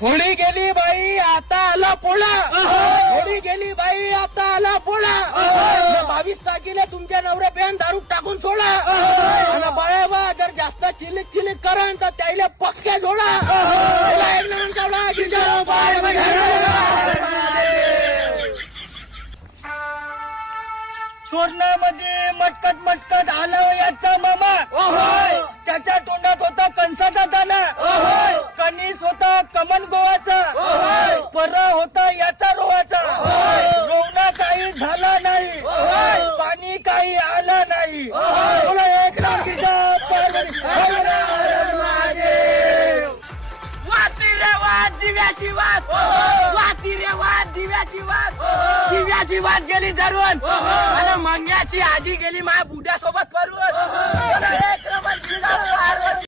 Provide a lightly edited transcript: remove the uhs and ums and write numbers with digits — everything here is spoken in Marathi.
होळी गेली बाई आता आला पोळा, होळी गेली बाई आता आला पोळा. 22 तारखेला तुमच्या नवऱ्या पेन दारू टाकून सोडा. आणि बाळाबा जर जास्त चिलिक चिलिक करा तर त्याला पक्क्या जोडा. तोरणामध्ये मटकट मटकट आलं याचा मामा. त्याच्या तोंडात होता कणसाचा दाना, कणीस होता कमन गोवाचा, पर होता याचा रोवाचा. रोवणं काही झाला नाही, पाणी काही आलं नाही. बोला एक रात्रीचा वाती रे वाद दिव्याची वाद, वाती रे वाद दिव्याची वाद. दिव्याची वाद गेली जरून आणि मंग्याची आजी गेली माझ्या बुड्यासोबत करून.